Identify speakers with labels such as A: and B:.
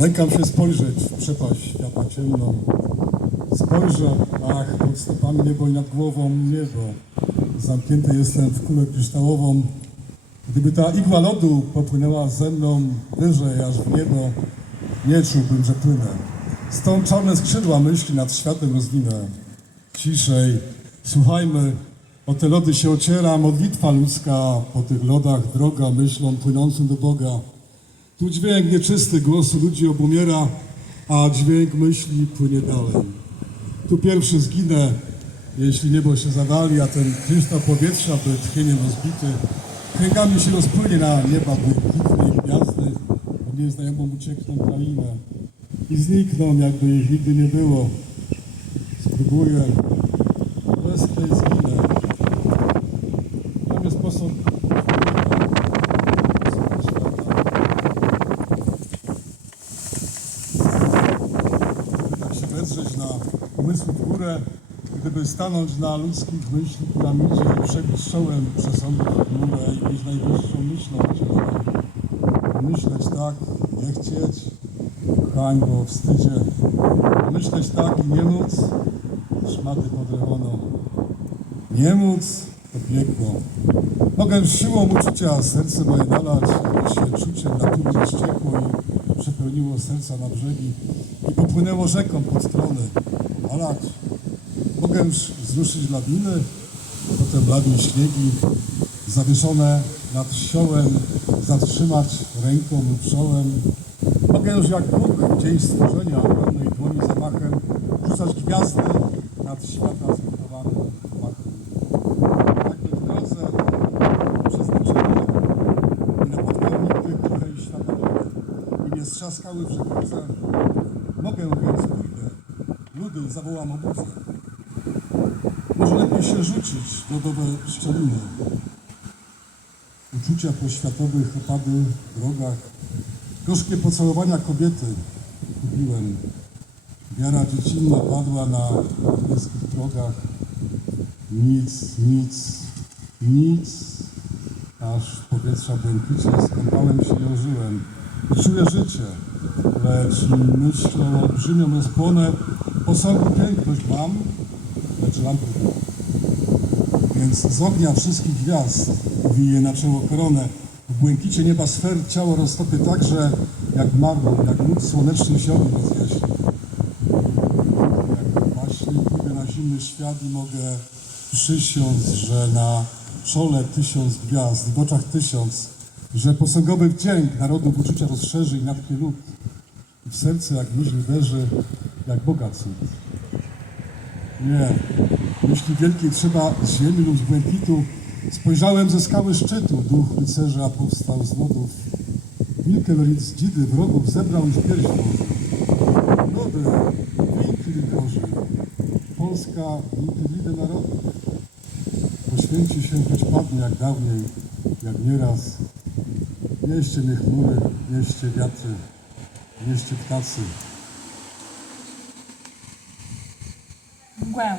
A: Lękam się spojrzeć w przepaść świata ciemną. Spojrzę, ach, pod stopami niebo i nad głową niebo. Zamknięty jestem w kulę kryształową. Gdyby ta igła lodu popłynęła ze mną wyżej aż w niebo, nie czułbym, że płynę. Stąd czarne skrzydła myśli nad światem rozwinę. Ciszej, słuchajmy, o te lody się ociera modlitwa ludzka, po tych lodach droga myślą płynącym do Boga. Tu dźwięk nieczysty głosu ludzi obumiera, a dźwięk myśli płynie dalej. Tu pierwszy zginę, jeśli niebo się zawali, a ten kryształ powietrza, by tchnieniem rozbity, kręgami się rozpłynie na nieba błękitne gwiazdy, w nieznajomą uciekną krainę i znikną, jakby ich nigdy nie było. Spróbuję, i zginę. Tam jest posąg Wezrzeć na umysły w górę, gdyby stanąć na ludzkich myśli piramidzie i przebić czołem przesądzić w górę i być najwyższą myślą. Myśleć tak, nie chcieć, hańbo, wstydzie. Myśleć tak i nie móc, szmaty podrewono. Nie móc, to piekło. Mogę siłą uczucia serce moje nalać, aby się czuciem natury rozciekło i przepełniło serca na brzegi i popłynęło rzeką pod strony. Alać. Mogę wzruszyć lawiny, potem lawiń śniegi, zawieszone nad siołem, zatrzymać ręką lub czołem. Mogę już jak Bóg dzień stworzenia ogromnej dłoni zamachem rzucać gwiazdy nad świata zbudowanym machem. Jakby w drodze przeznaczenia i napotkał nigdy kolei świata i nie strzaskały w żegludze. Ludy zawołam obudzę. Może lepiej się rzucić w lodowe szczeliny. Uczucia poświatowych opady w drogach. Gorzkie pocałowania kobiety kupiłem. Wiara dziecinna padła na niebieskich drogach. Nic, nic, nic, aż powietrza błękicie skąpałem się i ożyłem. Czuję życie, lecz myślą olbrzymią rozpłonę posągu piękność mam, lecz lampy nie. Więc z ognia wszystkich gwiazd wije na czoło koronę. W błękicie nieba sfer ciało roztopię tak, że jak marmur, jak lód słoneczny się ogniu rozjaśni. Jak właśnie pójdę na zimny świat i mogę przysiąc, że na czole tysiąc gwiazd, w oczach tysiąc, że posągowy wdzięk narodów uczucia rozszerzy i natchnie lud. W serce jak myśl uderzy, jak Boga cud. Nie. Myśli wielkiej trzeba z ziemi lub z błękitu. Spojrzałem ze skały szczytu, duch rycerza powstał z lodów. Wilkel z dzidy wrogów zebrał w pierś włożył. Lody, wilki litorzy, Polska wilkliwe narodu. Poświęci się, choć padnie jak dawniej, jak nieraz. Nieście mnie chmury, nieście wiatry, mistyfikacji.
B: Mgłę.